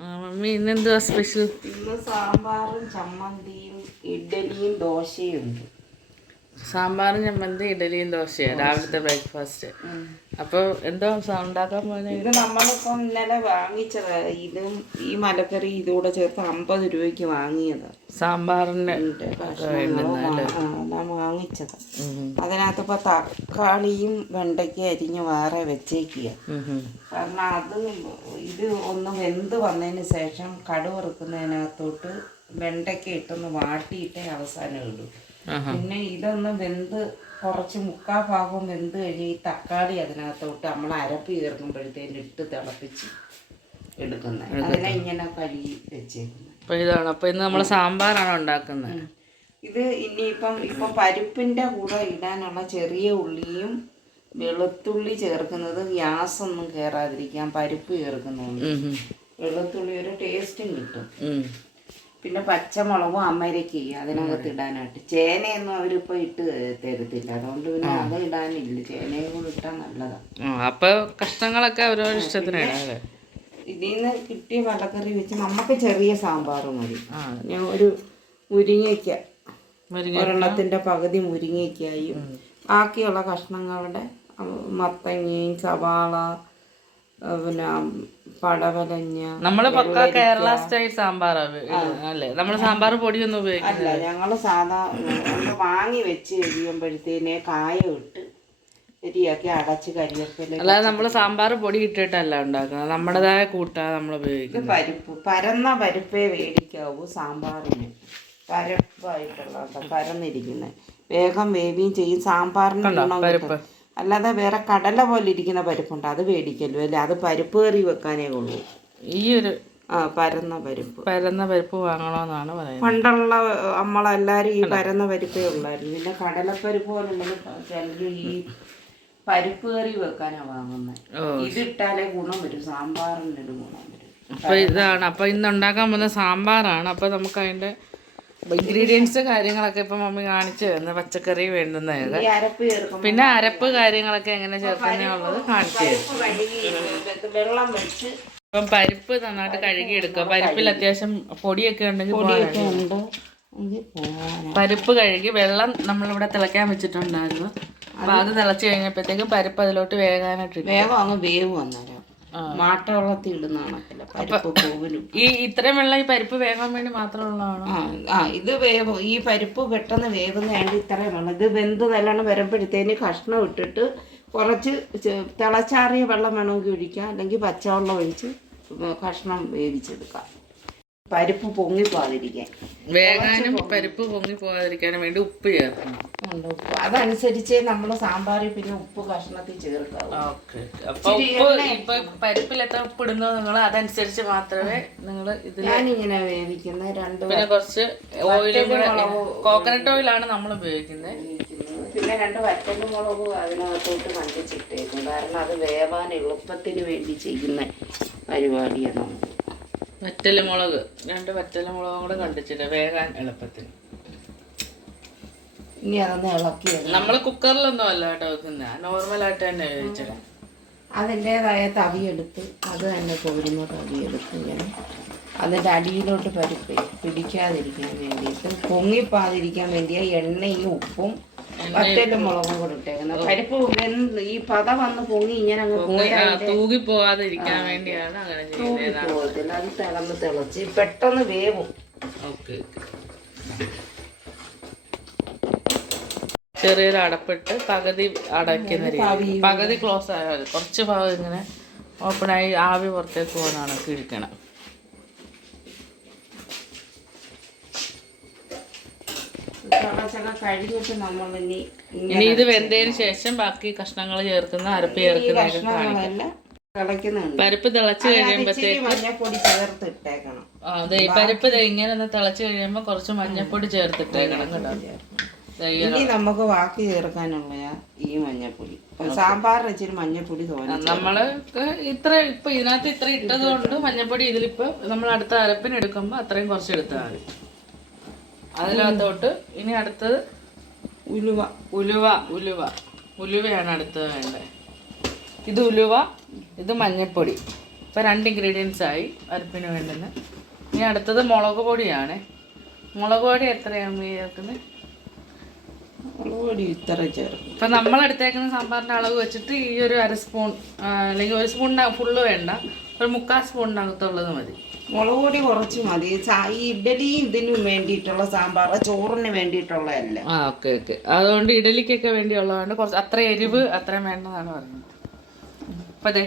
ഇന്നെന്തുവാ special ഇന്ന് സാമ്പാറും ചമ്മന്തിയും ഇഡ്ഡലിയും ദോശയും ഉണ്ട്. സാമ്പാറും ചമ്മന്തി ഇഡലിയും ദോശയാണ് രാവിലത്തെ ബ്രേക്ക്ഫാസ്റ്റ് അപ്പോൾ എന്തോ ഉണ്ടാക്കാൻ പോകുന്നത് ഇത് നമ്മളിപ്പം ഇന്നലെ വാങ്ങിച്ചത്. ഇതും ഈ മലക്കറി ഇതുകൂടെ ചേർത്ത് അമ്പത് രൂപയ്ക്ക് വാങ്ങിയത്. സാമ്പാറിന്റെ ഞാൻ വാങ്ങിച്ചത്. അതിനകത്ത് ഇപ്പൊ തക്കാളിയും വെണ്ടയ്ക്കും അരിഞ്ഞ് വേറെ വെച്ചേക്കുക കാരണം അത് ഇത് ഒന്ന് വെന്ത് വന്നതിന് ശേഷം കടുവറുക്കുന്നതിനകത്തോട്ട് വെണ്ടയ്ക്ക ഇട്ടൊന്ന് വാട്ടിയിട്ടേ അവസാനം ഇടും. പിന്നെ ഇതൊന്ന് വെന്ത് കുറച്ച് മുക്കാ ഭാഗം വെന്ത് കഴിഞ്ഞ് ഈ തക്കാളി അതിനകത്തോട്ട് നമ്മൾ അരപ്പ് ചേർക്കുമ്പോഴത്തേന് ഇട്ട് തിളപ്പിച്ച് എടുക്കുന്നത് അതിനെ ഇങ്ങനെ കഴുകി വെച്ചേക്കുന്നത് അപ്പോൾ ഇതാണ്. അപ്പോൾ ഇന്ന് നമ്മൾ സാമ്പാറാണ് ഉണ്ടാക്കുന്നത്? ഇത് ഇനിയിപ്പം ഇപ്പം പരിപ്പിന്റെ കൂടെ ഇടാനുള്ള ചെറിയ ഉള്ളിയും വെളുത്തുള്ളി ചേർക്കുന്നത് ഗ്യാസ് ഒന്നും കയറാതിരിക്കാൻ പരിപ്പ് ചേർക്കുന്നുണ്ട്. ഉം. വെളുത്തുള്ളി ഒരു ടേസ്റ്റും കിട്ടും. പിന്നെ പച്ചമുളകും അമരയ്ക്ക് അതിനകത്ത് ഇടാനായിട്ട്. ചേനയൊന്നും അവരിപ്പോ ഇട്ട് തരത്തില്ല. അതുകൊണ്ട് പിന്നെ അത് ഇടാനില്ല. ചേനയും കൂടെ ഇട്ടാൽ നല്ലതാണ് അപ്പൊ കഷ്ണങ്ങളൊക്കെ അവരവരുടെ ഇഷ്ടത്തിന് നിന്ന് കിട്ടിയ വെള്ളക്കറി വെച്ച് നമുക്ക് ചെറിയ സാമ്പാർ മതി. ഞാൻ ഒരു മുരിങ്ങയ്ക്ക മുരിങ്ങ ഒരെണ്ണത്തിന്റെ പകുതി മുരിങ്ങയ്ക്കായും. ബാക്കിയുള്ള കഷ്ണങ്ങളുടെ മത്തങ്ങയും സവാള പിന്നെ പടവലഞ്ഞ നമ്മൾ പക്ക കേരള സ്റ്റൈൽ സാമ്പാർ അല്ലേ? നമ്മൾ സാമ്പാർ പൊടിയൊന്നും ഉപയോഗിക്കില്ല ഞങ്ങൾ സാധാ വാങ്ങി വെച്ച് കഴിയുമ്പോഴത്തേനെ കായ ഇട്ട് ശരിയാക്കി അടച്ച് കരിവേപ്പില അല്ലാതെ നമ്മൾ സാമ്പാർ പൊടി ഇട്ടിട്ടല്ല ഉണ്ടാക്കുന്നത്. നമ്മുടേതായ കൂട്ടാ നമ്മൾ ഉപയോഗിക്കുന്നത്. പരിപ്പ് പരന്ന പരിപ്പേ വേടിക്കാവൂ സാമ്പാറിന്. പരപ്പായിട്ടുള്ള പരന്നിരിക്കുന്നത് വേഗം വേവിയും ചെയ്യും. സാമ്പാറിന് ഗുണം. അല്ലാതെ വേറെ കടല പോലെ ഇരിക്കുന്ന പരിപ്പുണ്ട്. അത് മേടിക്കല്ലോ അല്ലേ? അത് പരിപ്പ് കറി വെക്കാനേ ഉള്ളൂ. ഈ ഒരു ആ പരന്ന പരിപ്പ്. പരന്ന പരിപ്പ് വാങ്ങണമെന്നാണ് പറയുന്നത്. പണ്ടുള്ള ഏഹ്, നമ്മളെല്ലാരും ഈ പരന്ന പരിപ്പേ ഉള്ളായിരുന്നു. പിന്നെ കടലപ്പരിപ്പ് പോലുള്ളത് ചിലര് ഈ പരിപ്പ് കറി വെക്കാനാ വാങ്ങുന്നത് ഇതിട്ടാലേ ഗുണം വരും. സാമ്പാറിനൊരു ഗുണം വരും. അപ്പൊ ഇതാണ്. അപ്പൊ ഇന്ന് ഉണ്ടാക്കാൻ പോകുന്ന സാമ്പാറാണ്. അപ്പൊ നമുക്ക് അതിന്റെ ഇൻഗ്രീഡിയൻസ് കാര്യങ്ങളൊക്കെ ഇപ്പൊ മമ്മി കാണിച്ചു തരുന്നത് പച്ചക്കറി വേണ്ടുന്നത് പിന്നെ അരപ്പ് കാര്യങ്ങളൊക്കെ എങ്ങനെ ചേർക്കുന്നുള്ളത് കാണിച്ചു തരും. അപ്പം പരിപ്പ് നന്നായിട്ട് കഴുകി എടുക്കുക പരിപ്പിൽ അത്യാവശ്യം പൊടിയൊക്കെ ഉണ്ടെങ്കിൽ പരിപ്പ് കഴുകി വെള്ളം നമ്മളിവിടെ തിളക്കാൻ വെച്ചിട്ടുണ്ടായിരുന്നു. അപ്പൊ അത് തിളച്ച് കഴിഞ്ഞപ്പോഴത്തേക്കും പരിപ്പ് അതിലോട്ട് വേകാനായിട്ട്. വേഗം അങ്ങ് വേവ് വന്നേരം. ആ. മാട്ടവെള്ളത്തിൽ ഇടുന്നതാണ് കണക്കില്ല പരിപ്പ് പോകലും ഈ ഇത്രയും വെള്ളം ഈ പരിപ്പ് വേകാൻ വേണ്ടി മാത്രമുള്ളതാണോ ആ ഇത് വേവ് ഈ പരിപ്പ് പെട്ടെന്ന് വേവുന്നതാണ്ട് ഇത്രയും വെള്ളം. ഇത് വെന്ത് നല്ലോണം വരുമ്പോഴത്തേന് കഷ്ണം ഇട്ടിട്ട് കുറച്ച് തിളച്ചാറിയ വെള്ളം വേണമെങ്കിൽ ഒഴിക്കാം. അല്ലെങ്കിൽ പച്ചവെള്ളം ഒഴിച്ച് കഷ്ണം വേവിച്ചെടുക്കാം. പരിപ്പ് പൊങ്ങി പോവാതിരിക്കാൻ വേഗാനും പരിപ്പ് പൊങ്ങി പോകാതിരിക്കാനും വേണ്ടി ഉപ്പ് ചേർക്കണം. ഉണ്ട് ഉപ്പ്. അതനുസരിച്ച് നമ്മൾ സാമ്പാറിൽ പിന്നെ ഉപ്പ് കഷ്ണത്തിൽ ചേർക്കാം ഇപ്പൊ പരിപ്പിൽ എത്ര ഉപ്പ് ഇടുന്നോ നിങ്ങൾ അതനുസരിച്ച് മാത്രമേ നിങ്ങൾ ഇതിൽ ഞാനിങ്ങനെ വേവിക്കുന്ന രണ്ട് പിന്നെ കുറച്ച് ഓയിലും കൂടെ കോക്കനട്ട് ഓയിലാണ് നമ്മൾ ഉപയോഗിക്കുന്നത്. പിന്നെ രണ്ട് വറ്റൽ മുളക് അതിനകത്തോട്ട് കണ്ടിച്ചിട്ടേക്കും കാരണം അത് വേവാൻ എളുപ്പത്തിന് വേണ്ടി ചെയ്യുന്ന പരിപാടിയാണ്. വറ്റൽ മുളക് രണ്ട് വറ്റല മുളക് കൂടെ കണ്ടിച്ചിട്ട് വേകാൻ എളുപ്പത്തിന് ഇനി അതൊന്ന് ഇളക്കി നമ്മൾ കുക്കറിലൊന്നും അല്ല കേട്ടോ വെക്കുന്നത് നോർമലായിട്ട് തന്നെ വേവിച്ചത് അതിന്റെതായ തവിയെടുത്ത് അത് തന്നെ കോരുന്ന തവിയെടുത്ത് ഇങ്ങനെ അതിന്റെ അടിയിലോട്ട് പരിപ്പ് പിടിക്കാതിരിക്കാൻ വേണ്ടിയിട്ട് പൊങ്ങിപ്പാതിരിക്കാൻ വേണ്ടിയ എണ്ണയും ഉപ്പും വറ്റൽ മുളകും കൂടെ ഇട്ടേക്കുന്നത് പരിപ്പ് വെന്ത് ഈ പത വന്ന് പൊങ്ങി ഇങ്ങനെ അങ്ങ് പോയാൽ തൂകി പോവാതിരിക്കാൻ വേണ്ടിയാണ് അങ്ങനെ ചെയ്യുന്നത് പോകത്തില്ല അത് തിളന്ന് തിളച്ച് പെട്ടെന്ന് വേവും. ഓക്കെ ചെറിയൊരു അടപ്പിട്ട് പകുതി അടയ്ക്കുന്ന രീതി പകുതി ക്ലോസ് ആയാൽ കുറച്ച് ഭാഗം ഇങ്ങനെ ഓപ്പണായി ആവി പുറത്തേക്ക് പോകുന്നതാണ് കിഴിക്കണം. കഴിഞ്ഞിട്ട് നമ്മൾ ഇനി ഇനി ഇത് വെന്തതിന് ശേഷം ബാക്കി കഷ്ണങ്ങൾ ചേർക്കുന്ന അരപ്പ് ചേർക്കുന്ന പരിപ്പ് തിളച്ചു കഴിയുമ്പോഴത്തേക്ക് അതെ മഞ്ഞപ്പൊടി ഈ പരിപ്പ് ഇങ്ങനെ ഒന്ന് തിളച്ച് കഴിയുമ്പോൾ കുറച്ച് മഞ്ഞപ്പൊടി ചേർത്തിട്ടേക്കണം ഇനി നമുക്ക് ബാക്കി ചേർക്കാനുള്ള ഈ മഞ്ഞപ്പൊടി. സാമ്പാർ ഇച്ചിരി മഞ്ഞപ്പൊടി തോന്നി നമ്മൾ ഇത്ര ഇപ്പൊ ഇതിനകത്ത് ഇത്ര ഇട്ടത് കൊണ്ട് മഞ്ഞപ്പൊടി ഇതിലിപ്പോ നമ്മൾ അടുത്ത അരപ്പിന് എടുക്കുമ്പോ അത്രയും കുറച്ച് എടുത്താൽ മതി. അതിനകത്തോട്ട് ഇനി അടുത്തത് ഉലുവ. ഉലുവ ഉലുവ. ഉലുവയാണ് അടുത്തത് വേണ്ടത്. ഇത് ഉലുവ ഇത് മഞ്ഞൾപ്പൊടി ഇപ്പോൾ രണ്ട് ഇൻഗ്രീഡിയൻസ് ആയി അരപ്പിന് വേണ്ടുന്ന. ഇനി അടുത്തത് മുളക് പൊടിയാണ്. മുളക് പൊടി എത്രയാണ് ചേർക്കുന്നത് മുളക് പൊടി ഇത്ര ചേർക്കും. ഇപ്പം നമ്മളെടുത്തേക്കുന്ന സാമ്പാറിന്റെ അളവ് വെച്ചിട്ട് ഈ ഒരു അര സ്പൂൺ അല്ലെങ്കിൽ ഒരു സ്പൂണിന് ഫുള്ള് വേണ്ട. ഒരു മുക്കാൽ സ്പൂണിനകത്തുള്ളത് മതി. മുളക് പൊടി കുറച്ച് മതി. ചായ ഈ ഇഡലിയും ഇതിനും വേണ്ടിയിട്ടുള്ള സാമ്പാർ ചോറിന് വേണ്ടിയിട്ടുള്ളതല്ല. ആ ഓക്കെ ഓക്കെ. അതുകൊണ്ട് ഇഡലിക്കൊക്കെ വേണ്ടിയുള്ളതുകൊണ്ട് കുറച്ച് അത്ര എരിവ് അത്രയും വേണ്ടതാണ് പറഞ്ഞത്. അപ്പം അതെ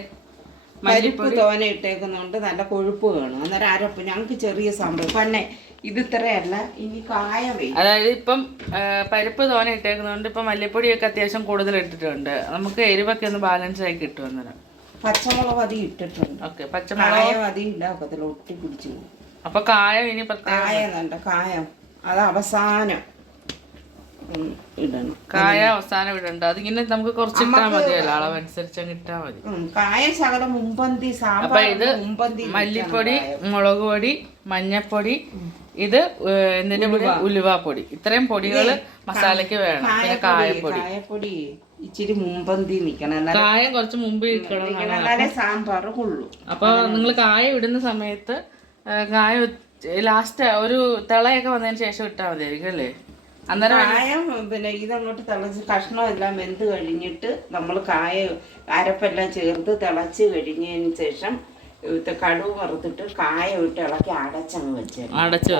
പരിപ്പ് തോന ഇട്ടേക്കുന്നതുകൊണ്ട് നല്ല കൊഴുപ്പ് വേണം. അന്നേരം അരപ്പ്. ഞങ്ങൾക്ക് ചെറിയ സാമ്പാർ പന്നെ ഇത് ഇത്രയല്ല. ഇനി കായ വേണം. അതായത് ഇപ്പം പരിപ്പ് തോന ഇട്ടേക്കുന്നതുകൊണ്ട് ഇപ്പം മല്ലിപ്പൊടിയൊക്കെ അത്യാവശ്യം കൂടുതൽ ഇട്ടിട്ടുണ്ട്. നമുക്ക് എരിവൊക്കെ ഒന്ന് ബാലൻസ് ആയി കിട്ടും അന്നേരം. പച്ചമുളക് അതി ഇട്ടിട്ടുണ്ട്. ഓക്കെ പച്ചമുളക് കായം അതി ഇല്ല ഒട്ടി പിടിച്ചു പോകും. അപ്പൊ കായം ഇനി പ്രത്യേകം കായം വേണ്ട കായം. അത് അവസാനം ഉം, ഇടണം. കായ അവസാനം ഇടണ്ട. അതിങ്ങനെ നമുക്ക് കുറച്ച് ഇട്ടാൽ മതിയല്ലോ അളവനുസരിച്ച് അങ്ങ് ഇട്ടാൽ മതി. ഉം, കായം ശകലം മുമ്പന്തി അപ്പൊ സാമ്പാർ ഇത് മുമ്പന്തി മല്ലിപ്പൊടി മുളക് പൊടി മഞ്ഞപ്പൊടി ഇത് ഏഹ്, എന്തിന്റെ പൊടി? ഉലുവാപ്പൊടി ഇത്രയും പൊടികൾ മസാലയ്ക്ക് വേണം. പിന്നെ കായപ്പൊടി. കായപ്പൊടി. ഇച്ചിരി മുമ്പന്തി നിക്കണം. കായം കുറച്ച് മുമ്പ്. എന്നാലേ സാമ്പാർ കൊള്ളു. അപ്പൊ നിങ്ങൾ കായ ഇടുന്ന സമയത്ത് കായ ലാസ്റ്റ് ഒരു തിളയൊക്കെ വന്നതിന് ശേഷം ഇട്ടാൽ മതിയായിരിക്കും അല്ലേ? അന്നേരം കായം പിന്നെ ഇതങ്ങോട്ട് തിളച്ച് കഷ്ണം എല്ലാം വെന്ത് കഴിഞ്ഞിട്ട് നമ്മൾ കായ അരപ്പെല്ലാം ചേർത്ത് തിളച്ച് കഴിഞ്ഞതിന് ശേഷം കടുവ് വറുത്തിട്ട് കായ ഇട്ട് ഇളക്കി അടച്ചങ്ങ് വെച്ചു അടച്ചു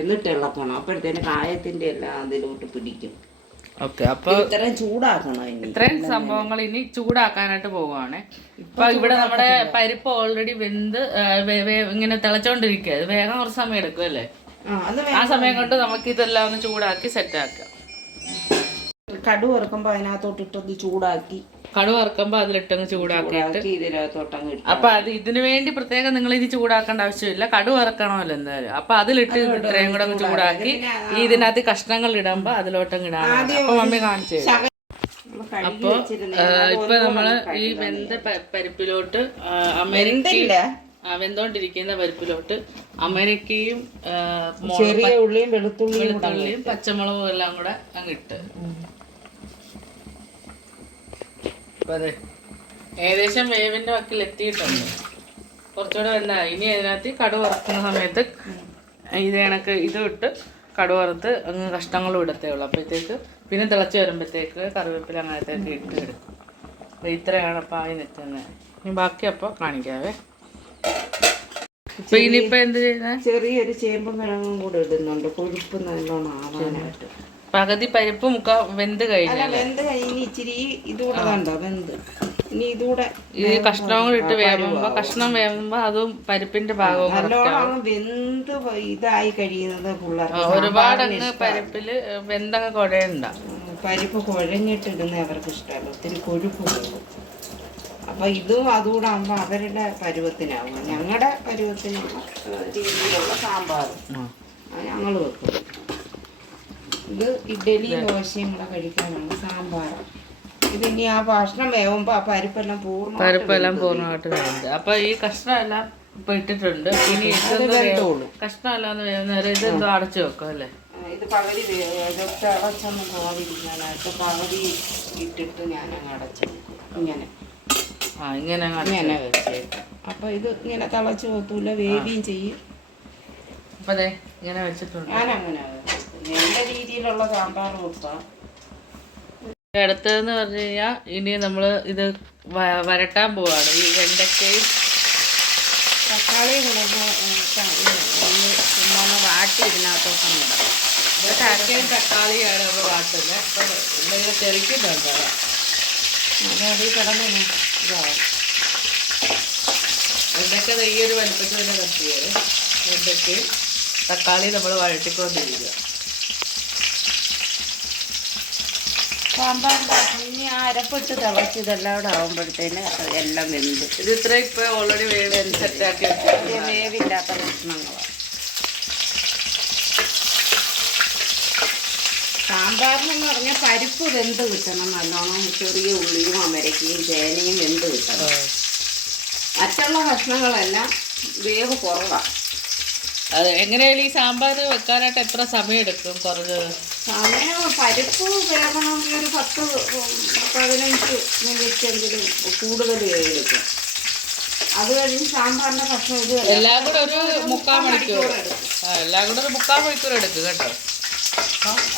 എന്നിട്ട് ഇളക്കണം. അപ്പോഴത്തേന് കായത്തിന്റെ എല്ലാം അതിലോട്ട് പിടിക്കും. ഓക്കെ അപ്പൊ ഇത്രയും ചൂടാക്കണം ഇനി. ഇത്രയും സംഭവങ്ങൾ ഇനി ചൂടാക്കാനായിട്ട് പോവുകയാണ്. ഇപ്പൊ ഇവിടെ നമ്മുടെ പരിപ്പ് ഓൾറെഡി വെന്ത് ഇങ്ങനെ തിളച്ചോണ്ടിരിക്കുക അത് വേഗം കുറച്ച് സമയം എടുക്കും അല്ലേ ആ സമയം കൊണ്ട് നമുക്ക് ഇതെല്ലാം ഒന്ന് ചൂടാക്കി സെറ്റ് ആക്കാം. കടു വറുക്കുമ്പോൾ അതിനകത്തോട്ട് ഇട്ടത് ചൂടാക്കി. കടു വറുക്കുമ്പോൾ അതിലിട്ടങ്ങ് ചൂടാക്കിയിട്ട്. ചൂടാക്കി ഇതിനകത്തോട്ടങ്ങ് ഇട്ടു. അപ്പൊ അത് ഇതിനു വേണ്ടി പ്രത്യേകം നിങ്ങൾ ഇനി ചൂടാക്കേണ്ട ആവശ്യമില്ല. കടു വറക്കണമല്ലോ എന്തായാലും. അപ്പൊ അതിലിട്ട് ഇത്രയും കൂടെ ചൂടാക്കി. ഈ ഇതിനകത്ത് കഷ്ണങ്ങൾ ഇടുമ്പോ അതിലോട്ടങ്ങ് ഇടാനാണ്. അപ്പൊ മമ്മി കാണിച്ചു. അപ്പൊ ഇപ്പൊ നമ്മൾ ഈ വെന്ത പരിപ്പിലോട്ട് അമേരിക്കയില്ല വെന്തോണ്ടിരിക്കുന്ന പരിപ്പിലോട്ട് അമേരിക്കയും ചെറിയ ഉള്ളിയും വെളുത്തുള്ളിയും പച്ചമുളകും എല്ലാം കൂടെ അങ്ങിട്ട് അതെ. ഏകദേശം വേവിന്റെ വക്കിൽ എത്തിയിട്ടുണ്ട്. കുറച്ചുകൂടെ വല്ല ഇനി അതിനകത്ത് കടു വറുക്കുന്ന സമയത്ത് ഇത് കണക്ക് ഇത് ഇട്ട് കടു വറുത്ത് അങ്ങ് കഷ്ണങ്ങളും ഇടത്തേ ഉള്ളൂ. അപ്പോഴത്തേക്ക് പിന്നെ തിളച്ച് വരുമ്പോഴത്തേക്ക് കറിവേപ്പില അങ്ങനത്തേക്ക് ഇട്ട് എടുക്കും. അപ്പോൾ ഇത്രയാണ് അപ്പോൾ ആയി നിൽക്കുന്നത്. ഇനി ബാക്കി അപ്പോൾ കാണിക്കാവേ. ഇപ്പൊ ഇനിയിപ്പോ എന്ത് ചെയ്യുന്നത് ചെറിയൊരു ചേമ്പും കിഴങ്ങും കൂടെ ഇടുന്നുണ്ട്. കൊഴുപ്പ് നല്ലോണം ആവാനായിട്ട്. പകുതി പരിപ്പ് മുക്ക വെന്ത് കഴിഞ്ഞു വെന്ത് കഴിഞ്ഞ് ഇച്ചിരി ഇതുകൂടെ ഇതൂടെ കണ്ടോ വെന്ത്. ഇനി ഇതൂടെ ഈ കഷ്ണവും കൂടി ഇട്ട് വേവുമ്പോ കഷ്ണം വേവുമ്പോ അതും പരിപ്പിന്റെ ഭാഗവും നല്ലോണം വെന്ത് ഇതായി കഴിയുന്നത് പിള്ളേർക്ക് ഒരുപാട് പരിപ്പിൽ വെന്തങ്ങ് കുഴയണ്ട. പരിപ്പ് കുഴഞ്ഞിട്ടിടുന്ന അവർക്ക് ഇഷ്ടമല്ല ഒത്തിരി കൊഴുപ്പ് പോകും. അപ്പൊ ഇതും അതുകൂടെ ആകുമ്പോൾ അവരുടെ പരുവത്തിനാവും. ഞങ്ങളുടെ പരുവത്തിന് രീതിയിലുള്ള സാമ്പാർ ഞങ്ങൾ വെക്കും. ഇത് ഇഡലി ദോശയും കൂടെ കഴിക്കാനാണ് സാമ്പാർ. ഇതിനി ആ ഭക്ഷണം വേവുമ്പോൾ ആ പരിപ്പെല്ലാം പൂർണ പരിപ്പെല്ലാം പൂർണമായിട്ട് വേണ്ട അപ്പൊ ഈ കഷ്ണം എല്ലാം ഇപ്പൊ ഇട്ടിട്ടുണ്ട്. ഇനി ഇതൊന്ന്. കഷ്ണം എല്ലാം ഒന്ന് വേവുന്നേരം ഇത് എന്തോ അടച്ചു വെക്കും അല്ലേ? ഇത് പകുതി ഇതൊക്കെ അടച്ചൊന്നും പോകാതിരിക്കാനായിട്ട് പകുതി ഇട്ടിട്ട് ഞാൻ അങ്ങ് അടച്ചു ഇങ്ങനെ. ആ ഇങ്ങനെ ഇങ്ങനെ വെച്ചേക്കും. അപ്പൊ ഇത് ഇങ്ങനെ തളച്ചു പോത്തൂല വേവിയും ചെയ്യും. അപ്പൊ ദേ ഇങ്ങനെ വെച്ചിട്ടുണ്ട്. ഞാൻ അങ്ങനെ രീതിയിലുള്ള സാമ്പാർ അടുത്തതെന്ന് പറഞ്ഞു കഴിഞ്ഞാൽ ഇനി നമ്മൾ ഇത് വരട്ടാൻ പോവാണ്. ഈ വെണ്ടക്കയും തക്കാളിയും ഒന്ന് ഒന്ന് വാട്ടി ഇതിനകത്തോട്ടൊന്നും ഇടാം വെണ്ടക്കയും തക്കാളിയാണ് നമ്മൾ വാട്ടുന്നത് അപ്പം ഇവിടെ ചെറിക്കുന്നുണ്ട് അതടി കിടന്ന് ഇതാവും. വെണ്ടക്ക ദേ ഈ ഒരു വലുപ്പത്തിൽ തന്നെ കത്തിയത് വെണ്ടക്കയും തക്കാളി നമ്മൾ വഴട്ടിക്കൊണ്ടിരിക്കുക സാമ്പാറിന്റെ ഇനി അരപ്പിട്ട് തിളച്ച് ഇതെല്ലാം കൂടെ ആകുമ്പോഴത്തേന് എല്ലാം വെന്ത്. ഇത് ഇത്ര ഇപ്പൊ ഓൾറെഡി വേവ് സെറ്റാക്കി വലിയ വേവില്ലാത്ത കഷ്ണങ്ങളാണ് സാമ്പാറിനെന്ന് പറഞ്ഞാൽ പരിപ്പ് വെന്ത് കിട്ടണം നല്ലോണം ചെറിയ ഉള്ളിയും അമരക്കയും ചേനയും വെന്ത് കിട്ടണം. മറ്റുള്ള ഭക്ഷണങ്ങളെല്ലാം വേവ് കുറവാണ് അതെ എങ്ങനെയായാലും ഈ സാമ്പാർ വെക്കാനായിട്ട് എത്ര സമയം എടുക്കും കുറഞ്ഞത്? സമയം പരിപ്പ് വേണമെങ്കിൽ ഒരു പത്ത് പതിനഞ്ച് മിനിറ്റെങ്കിലും കൂടുതൽ എടുക്കും അത് കഴിഞ്ഞ് സാമ്പാറിന്റെ ഭക്ഷണം ഇത് എല്ലാം കൂടെ ഒരു മുക്കാൽ മണിക്കൂർ. ആ എല്ലാം കൂടെ ഒരു മുക്കാൽ മണിക്കൂർ എടുക്കും കേട്ടോ.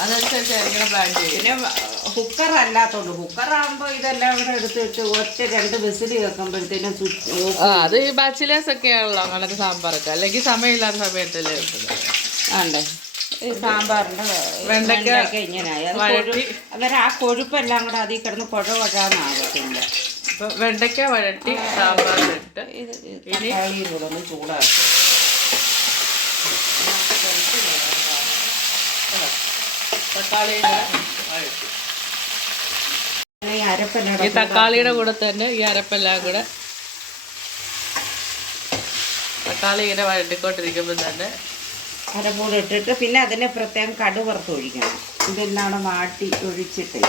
അതനുസരിച്ച് ഇങ്ങനെ പ്ലാൻ ചെയ്യും. പിന്നെ കുക്കർ അല്ലാത്തോണ്ട്. കുക്കർ ആകുമ്പോൾ ഇതെല്ലാം കൂടെ വെച്ച് ഒറ്റ രണ്ട് വിസിൽ വെക്കുമ്പോഴത്തേനും ആ അത് ഈ ബാച്ചിലേഴ്സ് ഒക്കെ ആണല്ലോ അങ്ങനത്തെ സാമ്പാറൊക്കെ. അല്ലെങ്കിൽ സമയമില്ലാത്ത സമയത്തല്ലേ ആണ്ടേ. ഈ സാമ്പാറിന്റെ വെണ്ടയ്ക്ക ഇങ്ങനെയായി. അത് ആ കൊഴുപ്പെല്ലാം കൂടെ അതിൽ കിടന്ന് കുഴ കുഴാന്നാകത്തില്ല വെണ്ടയ്ക്ക വഴട്ടി സാമ്പാറിലിട്ട് ഇത് ഒന്ന് ചൂടാക്കി. കൂടെ ഈ തക്കാളിയുടെ കൂടെ തന്നെ ഈ അരപ്പെല്ലാം കൂടെ തക്കാളി ഇങ്ങനെ വഴട്ടിക്കൊണ്ടിരിക്കുമ്പോൾ തന്നെ അരപ്പൂടെ ഇട്ടിട്ട് പിന്നെ അതിനെ പ്രത്യേകം കടുവറുത്ത് ഒഴിക്കണം. ഇതെല്ലാം മാട്ടി വാട്ടി ഒഴിച്ചിട്ട്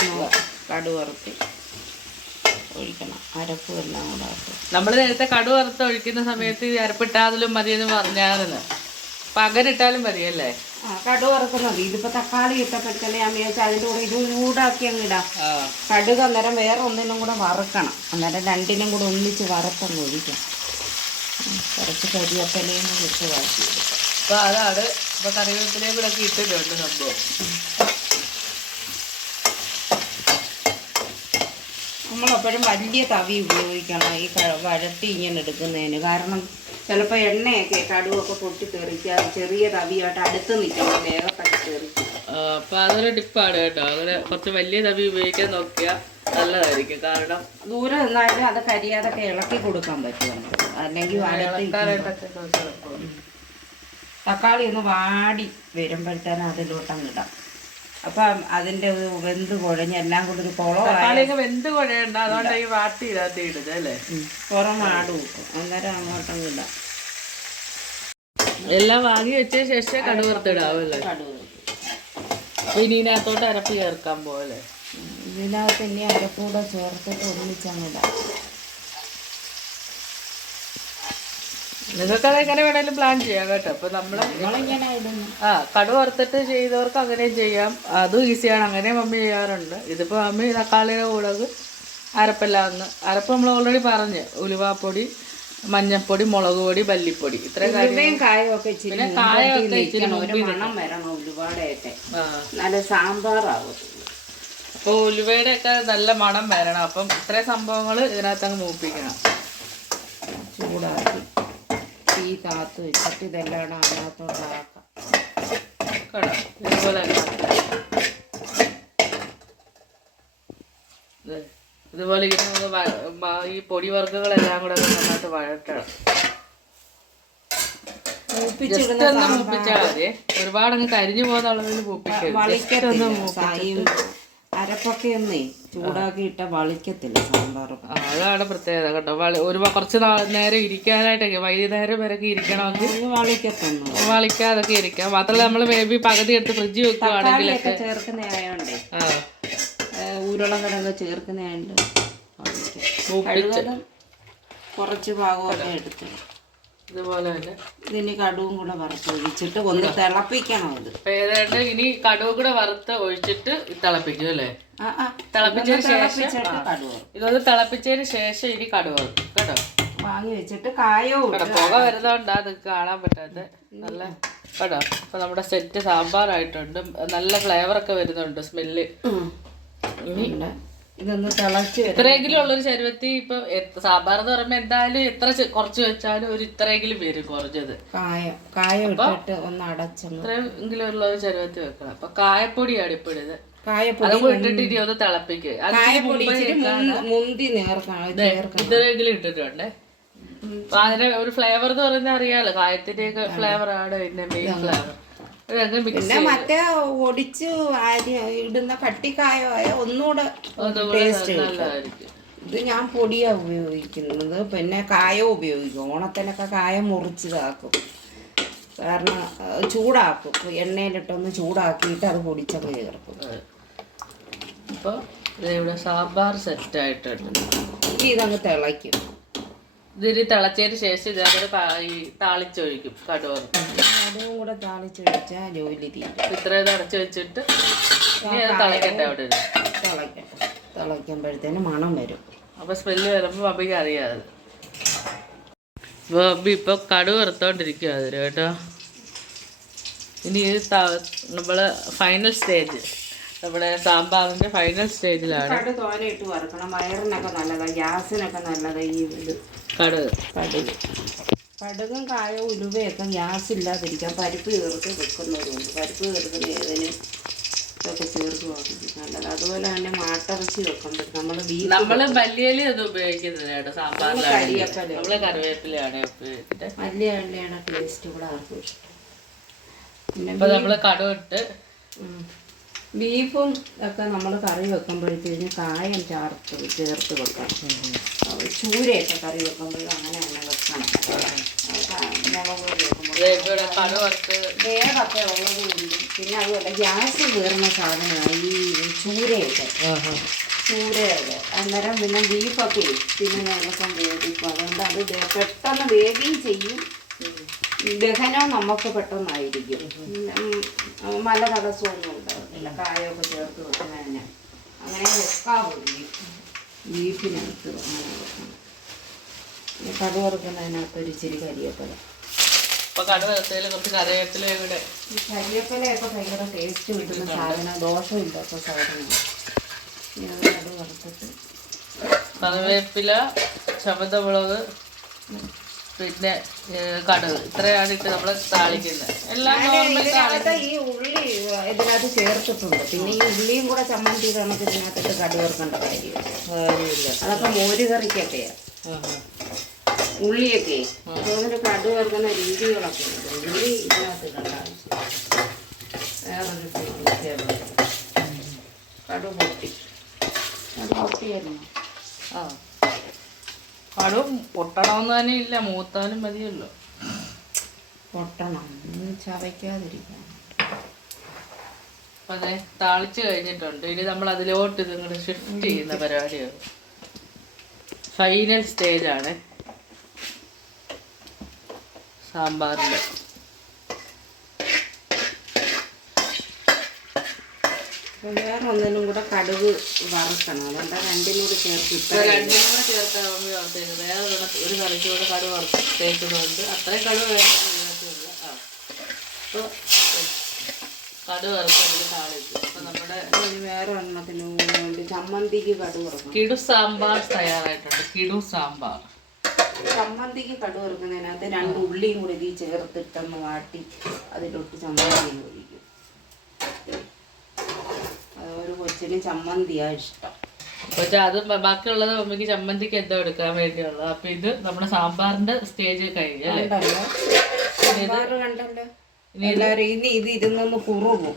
കടുവറുത്തി കടു വറുത്ത് ഒഴിക്കണം. അരപ്പ് എല്ലാം കൂടെ നമ്മൾ നേരത്തെ കടുവറുത്ത് ഒഴിക്കുന്ന സമയത്ത് ഈ അരപ്പിട്ടാതിലും മതിയെന്ന് പറഞ്ഞായിരുന്നു. പകരിട്ടാലും മതിയല്ലേ? കടു വറുക്കുന്നത് ഇതിപ്പോ തക്കാളി ഇട്ടപ്പോഴത്തന്നെ ഞാൻ വിചാരിച്ചു അതിന്റെ കൂടെ ഇത് ചൂടാക്കി അങ്ങ് ഇടാം. കടുക് അന്നേരം വേറെ ഒന്നിനും കൂടെ വറുക്കണം. അന്നേരം രണ്ടിനും കൂടെ ഒന്നിച്ച് വറുത്തങ്ങ് ഒഴിക്കാം. കുറച്ച് കരിയപ്പലയും കൂടി വാക്കി അപ്പൊ അതാണ് ഇപ്പൊ കറിവേപ്പിലയും കൂടെ ഒക്കെ ഇട്ടിട്ടുണ്ട് സംഭവം. നമ്മളെപ്പോഴും വലിയ തവി ഉപയോഗിക്കണം. ഈ വഴത്തി വഴട്ടി ഇങ്ങനെ എടുക്കുന്നതിന്. കാരണം ചിലപ്പോൾ എണ്ണയൊക്കെ കടുവൊക്കെ പൊട്ടി തെറിക്കുക. ചെറിയ തവിയായിട്ട് അടുത്ത് നിൽക്കണം. വേഗത്തൊക്കെ തെറിക്കും ആ, അപ്പൊ അതൊരു ടിപ്പാണ് കേട്ടോ. അങ്ങനെ കുറച്ച് വലിയ തവി ഉപയോഗിക്കാൻ നോക്കിയാൽ നല്ലതായിരിക്കും. കാരണം ദൂരെ നിന്നാലും അത് കരിയാതൊക്കെ ഇളക്കി കൊടുക്കാൻ പറ്റും അല്ലെങ്കിൽ തക്കാളി ഒന്ന് വാടി വരുമ്പോഴത്തേനും അതിലോട്ടം ഇടാം. അപ്പം അതിന്റെ ഒരു വെന്ത് കുഴഞ്ഞ് എല്ലാം കൂടി ഒരു കുളമായി വെന്ത് കുഴയുണ്ട്. അതുകൊണ്ട് ഈ വാട്ടി ഇതാത്തി ഇടുന്നത് അല്ലേ? പുറം ആട് വെക്കും അന്നേരം അങ്ങോട്ടും ഇടാം. എല്ലാം വാങ്ങി വെച്ച ശേഷം കടുവർത്തിടാവല്ലേ അപ്പൊ ഇനി ഇതിനകത്തോട്ട് അരപ്പ് ചേർക്കാൻ പോലെ ഇതിനകത്ത് ഇനി അരപ്പൂടെ ചേർത്തിട്ട് ഒന്നിച്ചങ്ങ് നിങ്ങൾക്ക് അത് എങ്ങനെ വേണേലും പ്ലാൻ ചെയ്യാം കേട്ടോ. അപ്പൊ നമ്മൾ ആ കടു വറുത്തിട്ട് ചെയ്തവർക്ക് അങ്ങനെയും ചെയ്യാം. അതും ഈസിയാണ് അങ്ങനെ മമ്മി ചെയ്യാറുണ്ട്. ഇതിപ്പോ മമ്മി തക്കാളിയുടെ കൂടെ അരപ്പെല്ലാന്ന് അരപ്പെല്ലാം അരപ്പ് നമ്മൾ ഓൾറെഡി പറഞ്ഞു. ഉലുവാപ്പൊടി മഞ്ഞപ്പൊടി മുളക് പൊടി മല്ലിപ്പൊടി. ഇത്രയും കാര്യം കായൊക്കെ പിന്നെ മുമ്പ് കായമൊക്കെ ഇച്ചിരി മണം വരണം ഉലുവാടയൊക്കെ നല്ല സാമ്പാറാവും അപ്പോൾ ഉലുവയുടെ ഒക്കെ നല്ല മണം വരണം. അപ്പം ഇത്രയും സംഭവങ്ങൾ ഇതിനകത്ത് അങ്ങ് മൂപ്പിക്കണം തീ താത്ത് വെച്ചിട്ട് ഇതെല്ലാം കൂടെ അതിനകത്തോട്ടാക്കാം കേട്ടോ ഇതുപോലെ ഇതുപോലെ ഇങ്ങനെ ഈ പൊടി വർഗങ്ങളെല്ലാം കൂടെ നന്നായിട്ട് വഴട്ടണം മൂപ്പിച്ചിടുന്ന ജസ്റ്റ് ഒന്ന് മൂപ്പിച്ചാൽ മതി. ഒരുപാട് അങ്ങ് കരിഞ്ഞു പോകുന്ന അളവിൽ മൂപ്പിക്കരുത്. അരപ്പൊക്കെ ഒന്നേ ചൂടാക്കി ഇട്ട വളിക്കത്തില്ല സാമ്പാർ അതാണ് പ്രത്യേകത കേട്ടോ. വളി- ഒരു കുറച്ച് നേരം ഇരിക്കാനായിട്ടൊക്കെ വൈകുന്നേരം വരെയൊക്കെ ഇരിക്കണമെങ്കിൽ വളിക്കത്തൊന്നും. വളിക്കാതൊക്കെ ഇരിക്കാം. മാത്രമല്ല നമ്മൾ മേ ബി പകുതി എടുത്ത് ഫ്രിഡ്ജ് വെക്കുകയാണെങ്കിൽ തക്കാളിയൊക്കെ ചേർക്കുന്ന ആയോണ്ടേ. ആ. ഉരുളക്കിഴങ്ങ് ചേർക്കുന്നതായിട്ട് വളിക്കും. മൂപ്പിച്ച്. കടുകലും കുറച്ച് ഭാഗമൊക്കെ എടുത്ത് ഇതുപോലെ തന്നെ. ഇതിന് കടുവും കൂടെ വറുത്ത് ഒഴിച്ചിട്ട് ഒന്ന് തിളപ്പിക്കണം ഇത് ഏതാണ്ട് ഇനി കടുവ് കൂടെ വറുത്ത് ഒഴിച്ചിട്ട് തിളപ്പിക്കും അല്ലേ? തിളപ്പിച്ചതിന് ശേഷം. ഇതൊന്ന് തിളപ്പിച്ചതിന് ശേഷം ഇനി കടുവ വറുക്കും കേട്ടോ. വാങ്ങി വെച്ചിട്ട് കായവും കേട്ടോ പുക വരുന്നോണ്ടാ അത് കാണാൻ പറ്റാത്ത. നല്ല കേട്ടോ അപ്പൊ നമ്മുടെ സെറ്റ് സാമ്പാറായിട്ടുണ്ട്. നല്ല ഫ്ലേവർ ഒക്കെ വരുന്നുണ്ട് സ്മെല്ല് ഇനി. ഇതൊന്ന് തിളച്ച് ഇത്രയെങ്കിലും ഉള്ളൊരു ശരുവത്തി ഇപ്പൊ സാമ്പാർ എന്ന് പറയുമ്പോ എന്തായാലും എത്ര കുറച്ച് വെച്ചാലും ഒരു ഇത്രയെങ്കിലും വരും കുറഞ്ഞത്. കായം കായം ഇട്ടിട്ട് ഒന്ന് ഇത്രയെങ്കിലും ഉള്ള ഒരു ചരുവത്തി വെക്കണം. അപ്പൊ കായപ്പൊടിയാണ് ഇപ്പോഴത്. ഇതിലെങ്കിലും ഇട്ടിട്ടുണ്ടേ? ഇത്രയെങ്കിലും അതിന്റെ ഒരു ഫ്ലേവർ എന്ന് പറയുന്നത് അറിയാലോ കായത്തിന്റെ ഫ്ലേവർ ആണ് പിന്നെ മെയിൻ ഫ്ലേവർ പിന്നെ മറ്റേ ഒടിച്ച് അരി ഇടുന്ന കട്ടിക്കായമായ ഒന്നുകൂടെ ടേസ്റ്റ് ഇത് ഞാൻ പൊടിയാ ഉപയോഗിക്കുന്നത്. പിന്നെ കായ ഉപയോഗിക്കും. ഓണത്തിനൊക്കെ കായ മുറിച്ചതാക്കും കാരണം ചൂടാക്കും. എണ്ണയിലിട്ടൊന്ന് ചൂടാക്കിയിട്ട് അത് പൊടിച്ചൊക്കെ ചേർക്കും. അപ്പൊ ദേ ഇവിടെ സാമ്പാർ സെറ്റ് ആയിട്ടുണ്ട്. ഇനി ഇതങ്ങ് തിളയ്ക്കും. ഇതിന് തിളച്ചതിന് ശേഷം ഇതേപോലെ ഈ താളിച്ചൊഴിക്കും കടുവർ അതും കൂടെ താളിച്ചൊഴിച്ചാൽ ജോലി തീരും. ഇത്രയും അടച്ചു വെച്ചിട്ട് ഇനി അത് തിളക്കട്ടെ അവിടെ ഇരുന്ന്. തിളയ്ക്കുമ്പോഴത്തേന് മണം വരും. അപ്പൊ സ്മെല്ല് വരുമ്പോ ബബിക്ക് അറിയാതെ ബബി ഇപ്പൊ കടു വറുത്തോണ്ടിരിക്കുക അതിന് കേട്ടോ. ഇനി ഇത് നമ്മൾ ഫൈനൽ സ്റ്റേജ് നമ്മുടെ സാമ്പാറിന്റെ ഫൈനൽ സ്റ്റേജിലാണ് കടു തോരയിട്ട് വറുക്കണം. വയറിനൊക്കെ നല്ലതാ ഗ്യാസിനൊക്കെ നല്ലതാ ഈ ഇത്. കടുക്. കടുക്. കടുകും കായവും ഉലുവയൊക്കെ ഗ്യാസ് ഇല്ലാതിരിക്കാൻ പരിപ്പ് ചേർത്ത് വെക്കുന്നവരുണ്ട്. പരിപ്പ് ചേർക്കുന്ന ഏതിന് ഇതൊക്കെ ചേർത്ത് വെക്കുന്നത് നല്ലത്. അതുപോലെ തന്നെ മാട്ടിറച്ചി വെക്കുന്നുണ്ട് നമ്മൾ നമ്മൾ നമ്മൾ മല്ലിയില ഒന്നും ഉപയോഗിക്കുന്നില്ല കേട്ടോ സാമ്പാറിലാണ് കരിയേപ്പില. നമ്മൾ കറിവേപ്പിലയാണ് ഉപയോഗിച്ചിട്ട് വലിയ എണ്ണയുടെ ടേസ്റ്റ് കൂടെ ആർക്കും ഇഷ്ടം. പിന്നെ ഇപ്പൊ നമ്മൾ ഉം. ബീഫും ഒക്കെ നമ്മൾ കറി വെക്കുമ്പോഴത്തേക്കും കായം ചേർത്ത് ചേർത്ത് വെക്കണം. അത് ചൂരയൊക്കെ കറി വെക്കുമ്പോഴും അങ്ങനെ തന്നെ വെക്കണം. അത് കാ- മുളക് പൊടി വെക്കുമ്പോൾ ദേ ഇവിടെ കടുക് വറുത്ത്. വേഗമൊക്കെ ഉള്ളത് പിന്നെ അതുപോലെ ഗ്യാസ് കയറുന്ന സാധനമാണ് ഈ ചൂരയൊക്കെ. ചൂരയൊക്കെ. അന്നേരം പിന്നെ ബീഫൊക്കെ പിന്നെ ഞങ്ങൾക്കും വേദിക്കും അതുകൊണ്ട് അത് പെട്ടെന്ന് വേഗം ചെയ്യും. ദഹനം നമുക്ക് പെട്ടെന്നായിരിക്കും. മല തടസ്സമൊന്നും ഉണ്ടാവില്ല കായൊക്കെ ചേർത്ത് വെക്കുന്നതിന് അങ്ങനെ വെക്കാവുള്ളി ബീഫിനകത്ത് അങ്ങനെ വെക്കണം. കടു വറുക്കുന്നതിനകത്ത് ഒരു ഇച്ചിരി കരിയേപ്പില കരിയേപ്പിലയൊക്കെ ഭയങ്കര ടേസ്റ്റ് കിട്ടുന്ന സാധനം. ദോഷമില്ലാത്ത സാധനമാണ് ഇനി കടു വറുത്തിട്ട്. കറിവേപ്പില ചുവന്തമുളക് പിന്നെ കടുക്. ഇത്രയാണ് ഇട്ട് നമ്മൾ താളിക്കുന്നത്. എല്ലാം ഇതിനകത്ത് ഈ ഉള്ളി ഇതിനകത്ത് ചേർത്തിട്ടുണ്ട്. പിന്നെ ഈ ഉള്ളിയും കൂടെ ചമ്മന്തിയുടെ നമുക്ക് ഇതിനകത്തിട്ട് കടുവർക്കേണ്ട കാര്യമില്ല. അതൊക്കെ മോര് കറിക്കൊക്കെയാ ഉള്ളിയൊക്കെ. അതുകൊണ്ട് കടു വറുക്കുന്ന രീതികളൊക്കെ ഉണ്ട്. ഉള്ളി ഇതിനകത്ത് വേറൊരു കടുക് പൊട്ടി. അത് പൊട്ടിയായിരുന്നു? കടുക് പൊട്ടണമെന്ന് തന്നെ ഇല്ല മൂത്താലും മതിയല്ലോ. പൊട്ടണം ചവയ്ക്കാതിരിക്കാൻ. അതെ താളിച്ച് കഴിഞ്ഞിട്ടുണ്ട്. ഇനി നമ്മൾ അതിലോട്ട് ഇതങ്ങോട്ട് ഷിഫ്റ്റ് ചെയ്യുന്ന പരിപാടിയാണ്. ഫൈനൽ സ്റ്റേജാണ് സാമ്പാറിന്റെ വേറെ ഒന്നിനും കൂടെ കടുക് വറുക്കണം. അതുകൊണ്ട് രണ്ടിനും കൂടി ചേർത്ത് രണ്ടിനും കൂടെ ചേർത്താൽ മമ്മി വറുത്തേക്കുന്നത് വേറെ ഒരു കറിക്ക് കൂടെ കടുക് വറുത്തേക്കുന്നുണ്ട് അത്രയും കടുക് വേണം ഇതിനകത്തുള്ള. ആ. അപ്പോൾ കടുക് വറുത്തതിൽ താളിച്ചു. അപ്പൊ നമ്മുടെ വേറെ വേണ്ടി ചമ്മന്തിക്ക് കടുക് കിടു സാമ്പാർ തയ്യാറായിട്ടുണ്ട്. കിടു സാമ്പാർ. ചമ്മന്തിക്ക് കടുക് വറുക്കുന്നതിനകത്ത് രണ്ട് ഉള്ളിയും കൂടി ചേർത്തിട്ടൊന്ന് വാട്ടി അതിലൊട്ട് ചമ്മന്തി ഒഴിക്കും കൊച്ചിന് ചമ്മന്തിയാ ഇഷ്ടം. പക്ഷെ അത് ബാക്കിയുള്ളത് മമ്മിക്ക് ചമ്മന്തിക്ക് എന്തോ എടുക്കാൻ വേണ്ടിയുള്ളത്. അപ്പൊ ഇത് നമ്മുടെ സാമ്പാറിന്റെ സ്റ്റേജ് കഴിഞ്ഞു അല്ലേ? കണ്ടല്ലോ. സാമ്പാർ കണ്ടല്ലോ. എല്ലാവരും ഇനി ഇത് ഇരുന്നൊന്ന് കുറുകും.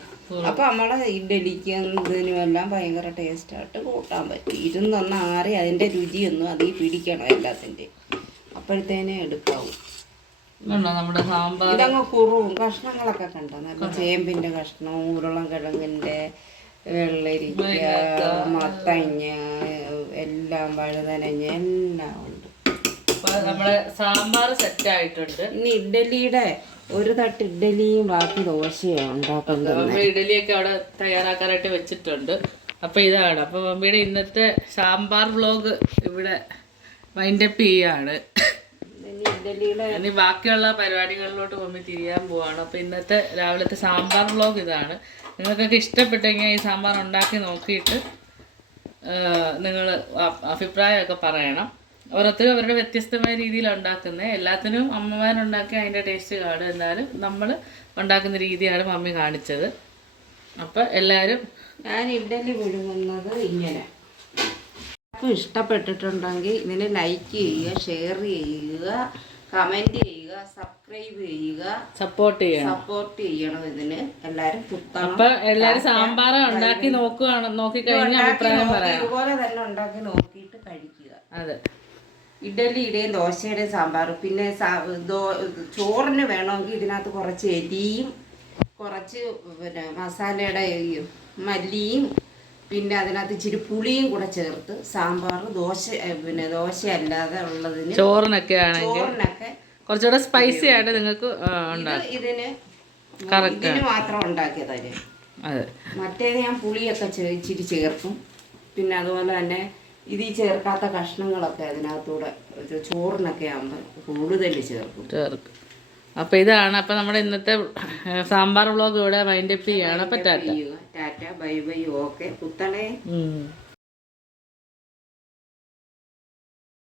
അപ്പൊ നമ്മളെ ഇഡലിക്കുന്നതിനും എല്ലാം ഭയങ്കര ടേസ്റ്റ് ആയിട്ട് കൂട്ടാൻ പറ്റും. ഇരുന്നൊന്ന് ആറി അതിന്റെ രുചിയൊന്നും അതിൽ പിടിക്കണം എല്ലാത്തിന്റെ അപ്പോഴത്തേനെ എടുക്കാവൂ. നമ്മുടെ സാമ്പാർ ഇതങ്ങ് കുറുവും കഷ്ണങ്ങളൊക്കെ കണ്ടോ? നല്ല ചേമ്പിന്റെ കഷ്ണം ഉരുളം കിഴങ്ങിന്റെ വെള്ളരിക്ക മത്തങ്ങ എല്ലാം വഴുതനങ്ങ എല്ലാം ഉണ്ട്. നമ്മളെ സാമ്പാർ സെറ്റ് ആയിട്ടുണ്ട്. ഇനി ഇഡ്ഡലിയുടെ ഒരു തട്ട് ഇഡ്ഡലിയും ബാക്കി ദോശയാണ് ഉണ്ടാക്കുന്നത് ഇഡ്ഡലിയൊക്കെ അവിടെ തയ്യാറാക്കാനായിട്ട് വെച്ചിട്ടുണ്ട്. അപ്പൊ ഇതാണ്. അപ്പൊ മമ്മിയുടെ ഇന്നത്തെ സാമ്പാർ വ്ലോഗ് ഇവിടെ വൈൻഡപ്പ് ചെയ്യാണ്. ഇനി ബാക്കിയുള്ള പരിപാടികളിലോട്ട് മമ്മി തിരിയാൻ പോവാണ്. അപ്പൊ ഇന്നത്തെ രാവിലത്തെ സാമ്പാർ വ്ലോഗ് ഇതാണ്. നിങ്ങൾക്കൊക്കെ ഇഷ്ടപ്പെട്ടെങ്കിൽ ഈ സാമ്പാർ ഉണ്ടാക്കി നോക്കിയിട്ട് നിങ്ങൾ അഭിപ്രായമൊക്കെ പറയണം. ഓരോരുത്തരും അവരുടെ വ്യത്യസ്തമായ രീതിയിലാണ് ഉണ്ടാക്കുന്നത്. എല്ലാത്തിനും അമ്മമാരുണ്ടാക്കി അതിന്റെ ടേസ്റ്റ് കാണും എന്നാലും നമ്മൾ ഉണ്ടാക്കുന്ന രീതിയാണ് മമ്മി കാണിച്ചത്. അപ്പം എല്ലാവരും ഞാൻ ഇഡലി വിഴുങ്ങുന്നത് ഇങ്ങനെ. എല്ലാവർക്കും ഇഷ്ടപ്പെട്ടിട്ടുണ്ടെങ്കിൽ ഇതിനെ ലൈക്ക് ചെയ്യുക ഷെയർ ചെയ്യുക കമന്റ് ചെയ്യുക സബ്സ്ക്രൈബ് ചെയ്യുക. സപ്പോർട്ട് ചെയ്യണം. സപ്പോർട്ട് ചെയ്യണം ഇതിന്. എല്ലാരും അപ്പൊ എല്ലാരും സാമ്പാർ ഉണ്ടാക്കി നോക്കുകയാണ് നോക്കിക്കഴിഞ്ഞാൽ അഭിപ്രായം പറയാം. ഇതുപോലെ തന്നെ ഉണ്ടാക്കി നോക്കിയിട്ട് കഴിക്കുക. അതെ. ഇഡലിയുടെയും ദോശയുടെയും സാമ്പാർ പിന്നെ ചോറിന് വേണമെങ്കിൽ ഇതിനകത്ത് കുറച്ച് എരിയും കുറച്ച് പിന്നെ മസാലയുടെ മല്ലിയും പിന്നെ അതിനകത്ത് ഇച്ചിരി പുളിയും കൂടെ ചേർത്ത് സാമ്പാർ ദോശ പിന്നെ ദോശ അല്ലാതെ ഉള്ളതിന് ചോറിനൊക്കെ ചോറിനൊക്കെ കുറച്ചുകൂടെ സ്പൈസി ആയിട്ട് നിങ്ങൾക്ക് ഇതിന് മാത്രം അതെ. മറ്റേത് ഞാൻ പുളിയൊക്കെ ഇച്ചിരി ചേർക്കും. പിന്നെ അതുപോലെ തന്നെ ഇത് ഈ ചേർക്കാത്ത കഷ്ണങ്ങളൊക്കെ അതിനകത്തൂടെ ചോറിനൊക്കെ ആകുമ്പോൾ കൂടുതൽ ചേർക്കും. ചേർക്കും. അപ്പോൾ ഇതാണ് അപ്പോൾ നമ്മുടെ ഇന്നത്തെ സാമ്പാർ വ്ളോഗ് ഇവിടെ വൈൻഡപ്പ് ചെയ്യാണ്. അപ്പോൾ ടാറ്റ. Bye bye okay. കുത്തണേ.